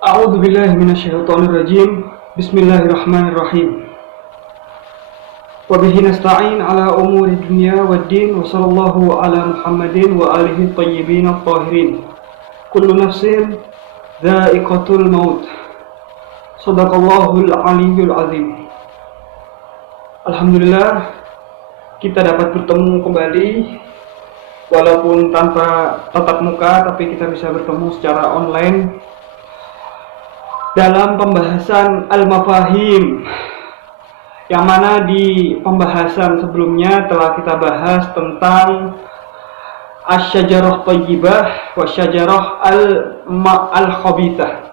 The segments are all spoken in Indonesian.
A'udzu billahi minasyaitonir rajim. Bismillahirrahmanirrahim. Wa bihi nasta'in ala umuri dunya waddin wa sallallahu ala Muhammadin wa alihi thayyibin at-tahirin. Kullu nafsin dha'iqatul maut. Shadaqallahul aliyyul azim. Alhamdulillah kita dapat bertemu kembali walaupun tanpa tatap muka, tapi kita bisa bertemu secara online dalam pembahasan al-mafahim, yang mana di pembahasan sebelumnya telah kita bahas tentang asy-syajarah thayyibah wa syajarah al-khabithah.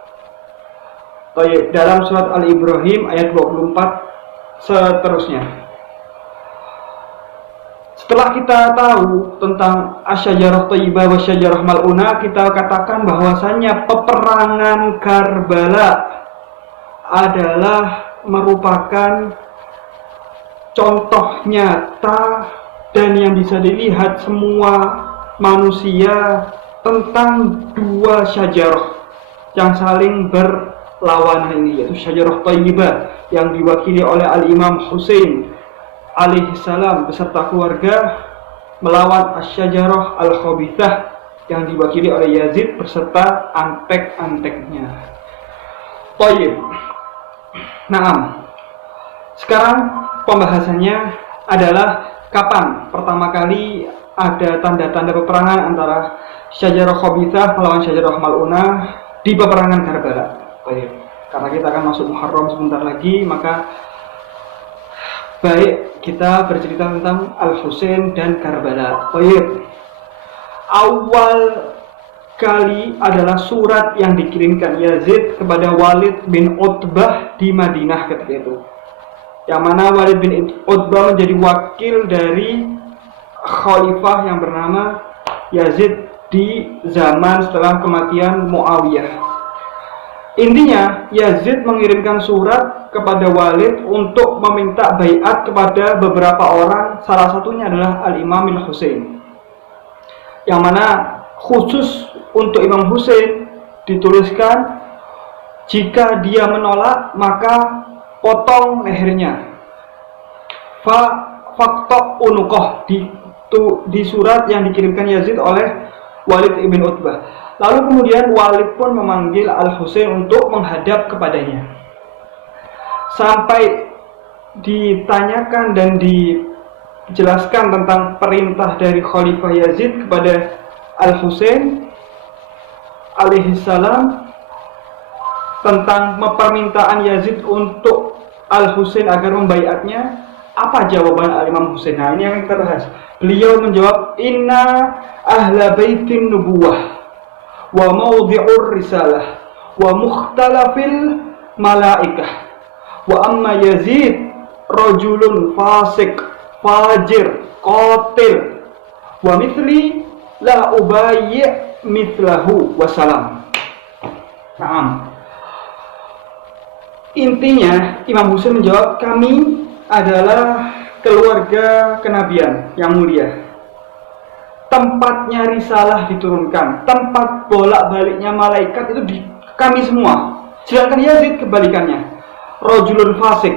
Dalam surat Al-Ibrahim ayat 24 seterusnya. Setelah kita tahu tentang asy-syajarah thayyibah wa syajarah mal'unah, kita katakan bahwasannya peperangan Karbala adalah merupakan contoh nyata dan yang bisa dilihat semua manusia tentang dua syajarah yang saling berlawanan ini, yaitu syajarah thayyibah yang diwakili oleh Al-Imam Husain alaihi salam beserta keluarga melawan asy-syajarah al-khabithah yang diwakili oleh Yazid beserta antek-anteknya. Thayyib. Naam. Sekarang pembahasannya adalah kapan pertama kali ada tanda-tanda peperangan antara syajarah khabithah melawan syajarah mal'unah di peperangan Karbala. Thayyib. Karena kita akan masuk Muharram sebentar lagi, maka baik kita bercerita tentang Al-Husain dan Karbala. Baik. Awal kali adalah surat yang dikirimkan Yazid kepada Walid bin Utbah di Madinah ketika itu. Yang mana Walid bin Utbah menjadi wakil dari khalifah yang bernama Yazid di zaman setelah kematian Muawiyah. Intinya, Yazid mengirimkan surat kepada Walid untuk meminta baiat kepada beberapa orang, salah satunya adalah Al-Imam Al-Husain. Yang mana khusus untuk Imam Husain dituliskan, jika dia menolak maka potong lehernya. Faktok unukoh di surat yang dikirimkan Yazid oleh Walid ibn Utbah. Lalu kemudian Walid pun memanggil Al-Husain untuk menghadap kepadanya. Sampai ditanyakan dan dijelaskan tentang perintah dari Khalifah Yazid kepada Al-Husain alaihi salam tentang permintaan Yazid untuk Al-Husain agar membaiatnya. Apa jawaban Al-Imam Husain? Nah, ini yang kita bahas. Beliau menjawab, "Inna ahla baitin nubuwah wa mawdi'ur risalah wa mukhtalafil malaikah wa amma Yazid rajulun fasik fajir qatil wa mithli la ubayyi' mithlahu wassalam." Naam. Intinya Imam Husain menjawab, kami adalah keluarga kenabian yang mulia. Tempatnya risalah diturunkan, tempat bolak-baliknya malaikat itu di kami semua. Sedangkan Yazid kebalikannya, rajulun fasik.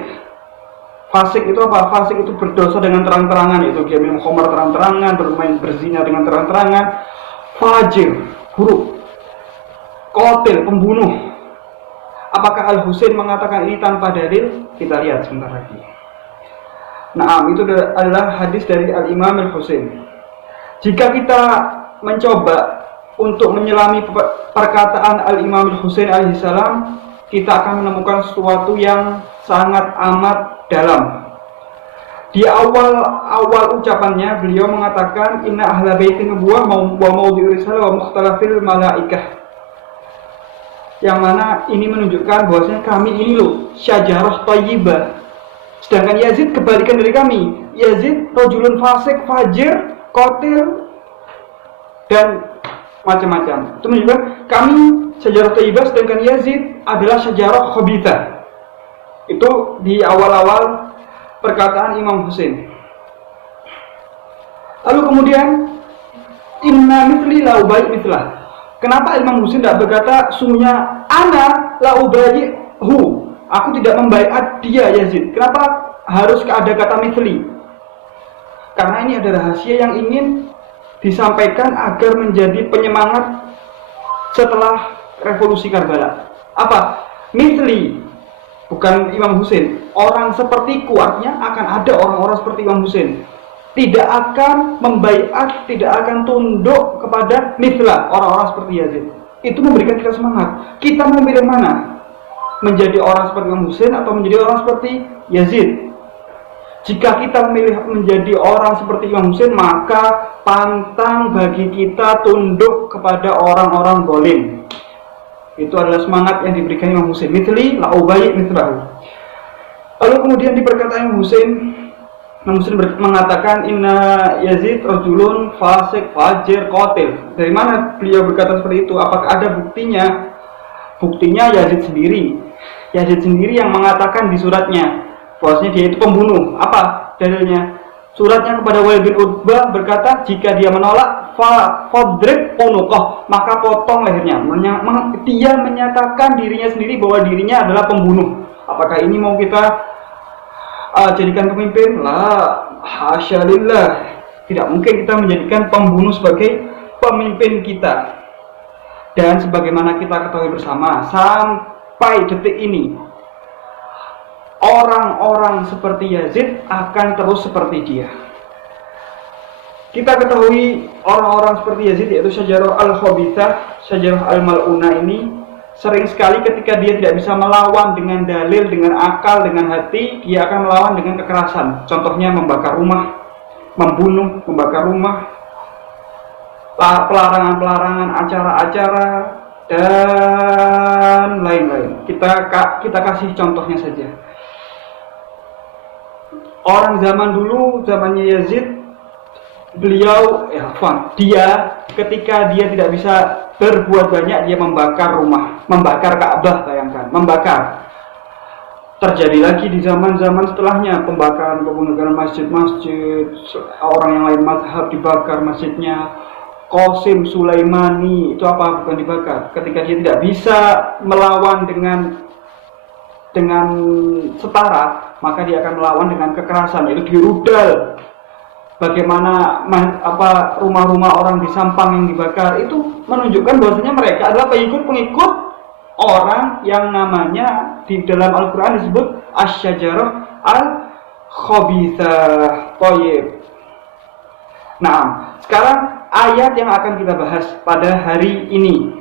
Fasik itu apa? Fasik itu berdosa dengan terang-terangan, itu dia minum khamar terang-terangan, bermain berzina dengan terang-terangan. Fajir, buruk. Qatil, pembunuh. Apakah Al-Husain mengatakan ini tanpa dalil? Kita lihat sebentar lagi. Nah, itu adalah hadis dari Al-Imam Al-Husain. Jika kita mencoba untuk menyelami perkataan Al-Imam Al-Husain alaihissalam, kita akan menemukan sesuatu yang sangat amat dalam. Di awal ucapannya beliau mengatakan, "Inna ahla baitin nubuwah wa mawdi'ur risalah wa mukhtalafil malaikah." Yang mana ini menunjukkan bahwasanya kami ini loh syajarah thayyibah. Sedangkan Yazid kebalikan dari kami. Yazid rajulun fasik, fajir, qatil dan macam-macam. Itu menunjukkan kami syajarah thayyibah, sedangkan Yazid adalah syajarah khabithah. Itu di awal-awal perkataan Imam Husain. Lalu kemudian inna mithli la ubayy mithlah. Kenapa Imam Husain tidak berkata sungguhnya ana la ubayyi'hu. Aku tidak membaiat dia Yazid. Kenapa harus ada kata mithli? Karena ini ada rahasia yang ingin disampaikan agar menjadi penyemangat setelah revolusi Karbala. Apa? Mithli, bukan Imam Husain. Orang sepertiku, artinya akan ada orang-orang seperti Imam Husain. Tidak akan membaiat, tidak akan tunduk kepada mithla, orang-orang seperti Yazid. Itu memberikan kita semangat. Kita memilih mana? Menjadi orang seperti Imam Husain atau menjadi orang seperti Yazid? Jika kita memilih menjadi orang seperti Imam Husain, maka pantang bagi kita tunduk kepada orang-orang zalim. Itu adalah semangat yang diberikan Imam Husain. Mithli la ubayyi mithlahu. Lalu kemudian diperkataan Imam Husain mengatakan inna Yazid rajulun fasik fajir qatil. Dari mana beliau berkata seperti itu? Apakah ada buktinya? Buktinya Yazid sendiri. Yazid sendiri yang mengatakan di suratnya bahwasanya dia itu pembunuh. Apa dalilnya? Suratnya kepada Walid bin Utbah berkata, jika dia menolak fadrib unuqah, maka potong lehernya. Dia menyatakan dirinya sendiri bahwa dirinya adalah pembunuh. Apakah ini mau kita jadikan pemimpin? La hasyalillah. Tidak mungkin kita menjadikan pembunuh sebagai pemimpin kita. Dan sebagaimana kita ketahui bersama, sampai detik ini orang-orang seperti Yazid akan terus seperti dia. Kita ketahui orang-orang seperti Yazid, yaitu Syajarah al-Khabithah, Syajarah al-Mal'unah ini sering sekali ketika dia tidak bisa melawan dengan dalil, dengan akal, dengan hati, dia akan melawan dengan kekerasan. Contohnya membakar rumah, membunuh, membakar rumah, pelarangan-pelarangan, acara-acara, dan lain-lain. Kita kasih contohnya saja. Orang zaman dulu, zamannya Yazid, dia ketika dia tidak bisa berbuat banyak, dia membakar rumah, membakar Ka'bah, bayangkan, membakar. Terjadi lagi di zaman-zaman setelahnya, pembakaran masjid-masjid, orang yang lain mazhab dibakar masjidnya. Qasim Sulaimani itu apa? Bukan dibakar. Ketika dia tidak bisa melawan dengan setara, maka dia akan melawan dengan kekerasan, yaitu dirudal. Bagaimana rumah-rumah orang di Sampang yang dibakar, itu menunjukkan bahwasanya mereka adalah pengikut-pengikut orang yang namanya di dalam Al-Quran disebut Asy-Syajarah al-Khabithah. Thayyib. Nah, sekarang ayat yang akan kita bahas pada hari ini.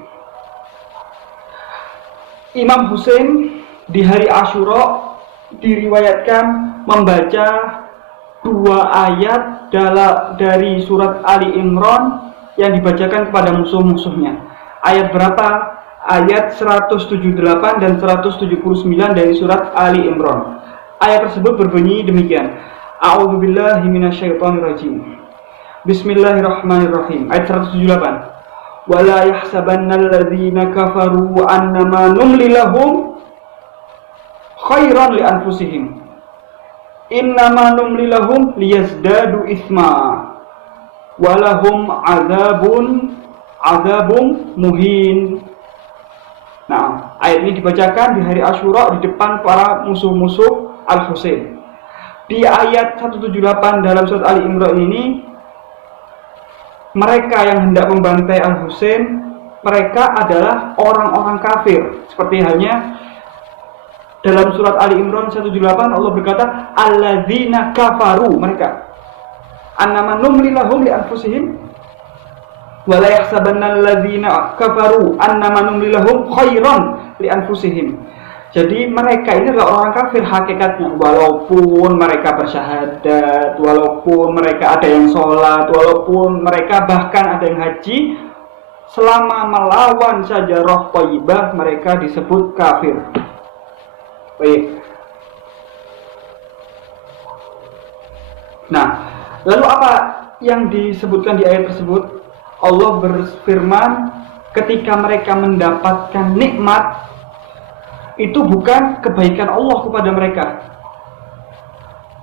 Imam Husain di hari Asyura diriwayatkan membaca 2 ayat dari surat Ali Imran yang dibacakan kepada musuh-musuhnya. Ayat berapa? Ayat 178 dan 179 dari surat Ali Imran. Ayat tersebut berbunyi demikian. A'udzubillahi minasyaitonirrajim. Bismillahirrahmanirrahim. Ayat 178. Wala yahsabannal ladzina kafaru annama numli lahum khairan li anfusihim. Innama numli lahum liyazdadu isma walahum azabun muhin. Nah, ayat ini dibacakan di hari Asyura di depan para musuh-musuh Al-Husain. Di ayat 178 dalam surat Ali Imran ini, mereka yang hendak membantai Al-Husain, mereka adalah orang-orang kafir. Seperti halnya dalam surat Ali Imran 178 Allah berkata, alladzina kafaru, mereka. Annama numli lahum li anfusihim wa la yahsabanna alladzina kafaru annama numli lahum khairan li anfusihim. Jadi mereka ini adalah orang kafir hakikatnya, walaupun mereka bersyahadat, walaupun mereka ada yang sholat, walaupun mereka bahkan ada yang haji, selama melawan syajarah thayyibah mereka disebut kafir. Baik. Nah, lalu apa yang disebutkan di ayat tersebut? Allah berfirman, ketika mereka mendapatkan nikmat, itu bukan kebaikan Allah kepada mereka.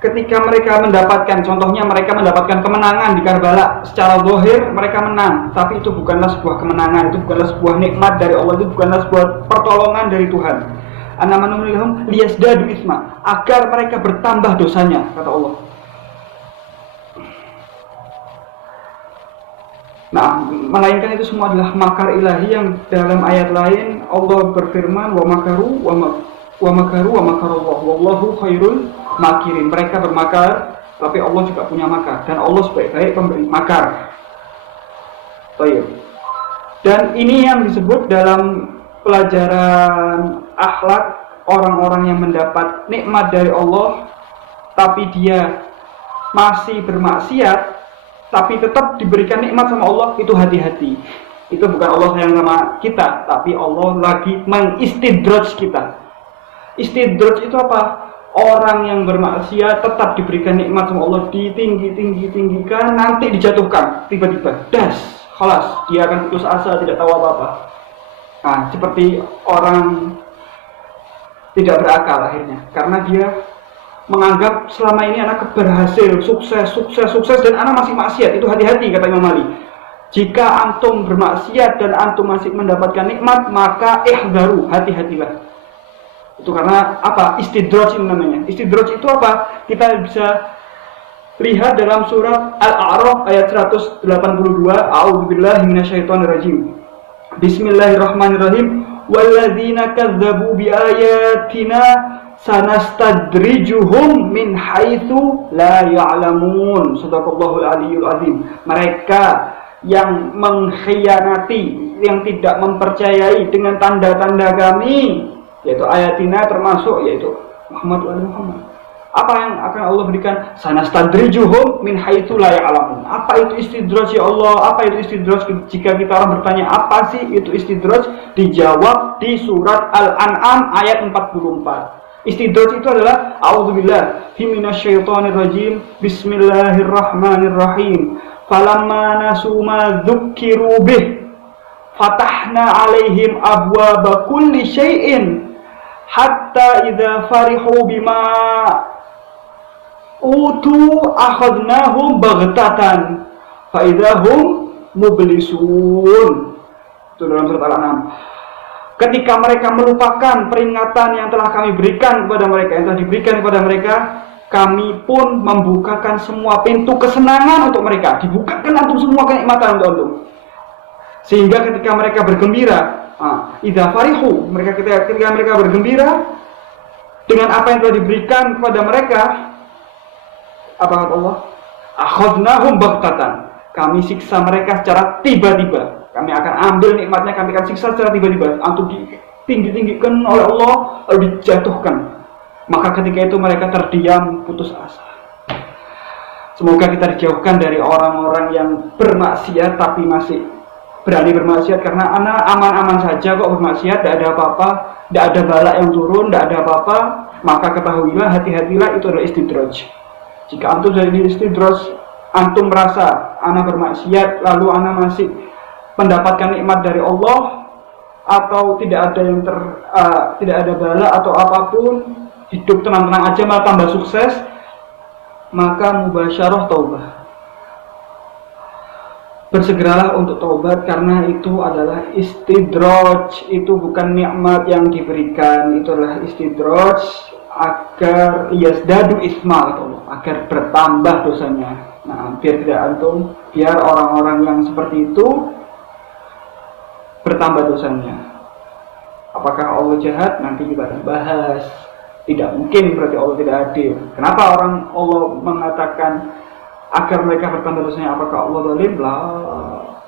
ketika mereka mendapatkan, contohnya mereka mendapatkan kemenangan di Karbala, secara zahir mereka menang, tapi itu bukanlah sebuah kemenangan, itu bukanlah sebuah nikmat dari Allah, itu bukanlah sebuah pertolongan dari Tuhan. Anamanumilhum liyasdadu isma, agar mereka bertambah dosanya, kata Allah. Nah, melainkan itu semua adalah makar ilahi yang dalam ayat lain Allah berfirman wa makaru wa makarullah wallahu khairul makirin. Mereka bermakar, tapi Allah juga punya makar, dan Allah sebaik-baik pemberi makar. Baik. Dan ini yang disebut dalam pelajaran akhlak orang-orang yang mendapat nikmat dari Allah, tapi dia masih bermaksiat, tapi tetap diberikan nikmat sama Allah, itu hati-hati. Itu bukan Allah sayang sama kita, tapi Allah lagi mengistidraj kita. Istidraj itu apa? Orang yang bermaksiat tetap diberikan nikmat sama Allah, ditinggikan, nanti dijatuhkan tiba-tiba, das, khalas, dia akan putus asa, tidak tahu apa-apa. Nah, seperti orang tidak berakal akhirnya, karena dia menganggap selama ini anak berhasil, sukses, dan anak masih maksiat. Itu hati-hati, kata Imam Ali. Jika antum bermaksiat dan antum masih mendapatkan nikmat, maka ihdaru, hati-hatilah. Itu karena apa? Istidraj ini namanya. Istidraj itu apa? Kita bisa lihat dalam surat Al-A'raf ayat 182. A'udzubillahi minasyaitonirrajim. Bismillahirrahmanirrahim. Walladzina kadzdzabu biayatina sanastadrijuhum min haitsu la ya'lamun. Shadaqallahul aliyyul azim. Mereka yang mengkhianati, yang tidak mempercayai dengan tanda-tanda kami, yaitu ayatina, termasuk yaitu Muhammad wa Muhammad. Apa yang akan Allah berikan? Sanastadrijuhum min haitsu la ya'lamun. Apa itu istidraj ya Allah? Apa itu istidraj? Jika kita orang bertanya apa sih itu istidraj, dijawab di surat Al-An'am ayat 44. Istidraj itu adalah a'udzubillahi minasyaitonirrajim. Bismillahirrahmanirrahim. Falamma nasu ma dzukkiru bih fatahna 'alaihim abwaaba kulli syai'in hatta idza farihu bima utu akhadnahum baghtatan fa idzahum mublisun. Itu dalam surat Al-An'am. Ketika mereka melupakan peringatan yang telah kami berikan kepada mereka, yang telah diberikan kepada mereka, kami pun membukakan semua pintu kesenangan untuk mereka. Dibukakan antum semua kenikmatan untuk antum. Sehingga ketika mereka bergembira, idza farihu, ketika mereka bergembira dengan apa yang telah diberikan kepada mereka, apa kata Allah? Akhadnahum baghtatan. Kami siksa mereka secara tiba-tiba. Kami akan ambil nikmatnya, kami akan siksa secara tiba-tiba. Antum ditinggi-tinggikan oleh Allah, lalu dijatuhkan. Maka ketika itu mereka terdiam, putus asa. Semoga kita dijauhkan dari orang-orang yang bermaksiat tapi masih berani bermaksiat, karena anak aman-aman saja kok bermaksiat, tidak ada apa-apa, tidak ada bala yang turun, tidak ada apa-apa. Maka ketahuilah, hati-hatilah, itu adalah istidraj. Jika antum jadi istidraj, antum merasa anak bermaksiat, lalu anak masih mendapatkan nikmat dari Allah, atau tidak ada yang tidak ada bala atau apapun, hidup tenang-tenang aja malah tambah sukses, maka mubasyarah taubah. Bersegeralah untuk taubat, karena itu adalah istidraj. Itu bukan nikmat yang diberikan, itu adalah istidraj agar yasdadu isma, agar bertambah dosanya. Nah, biar tidak antum, biar orang-orang yang seperti itu bertambah dosanya. Apakah Allah jahat? Nanti kita akan bahas. Tidak mungkin berarti Allah tidak adil. Kenapa orang Allah mengatakan agar mereka bertambah dosanya? Apakah Allah zalim?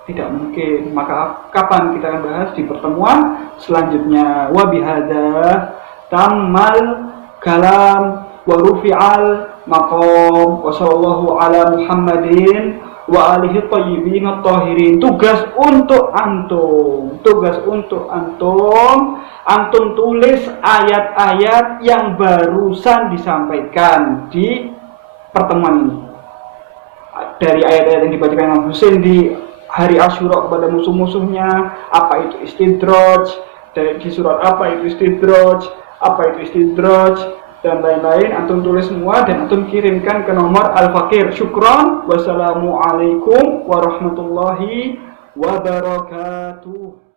Tidak mungkin. Maka kapan kita akan bahas? Di pertemuan selanjutnya. Wa bihadza tammal kalam wa rufi'al maqam wa sallallahu ala Muhammadin wa alihi thayyibin at-tahirin. Tugas untuk antum, antum tulis ayat-ayat yang barusan disampaikan di pertemuan ini. Dari ayat-ayat yang dibacakan Imam Husain di hari Asyura kepada musuh-musuhnya, apa itu istidraj, di surat apa itu istidraj, dan lain-lain, antum tulis semua dan antum kirimkan ke nomor Al-Fakir. Syukron. Wassalamualaikum warahmatullahi wabarakatuh.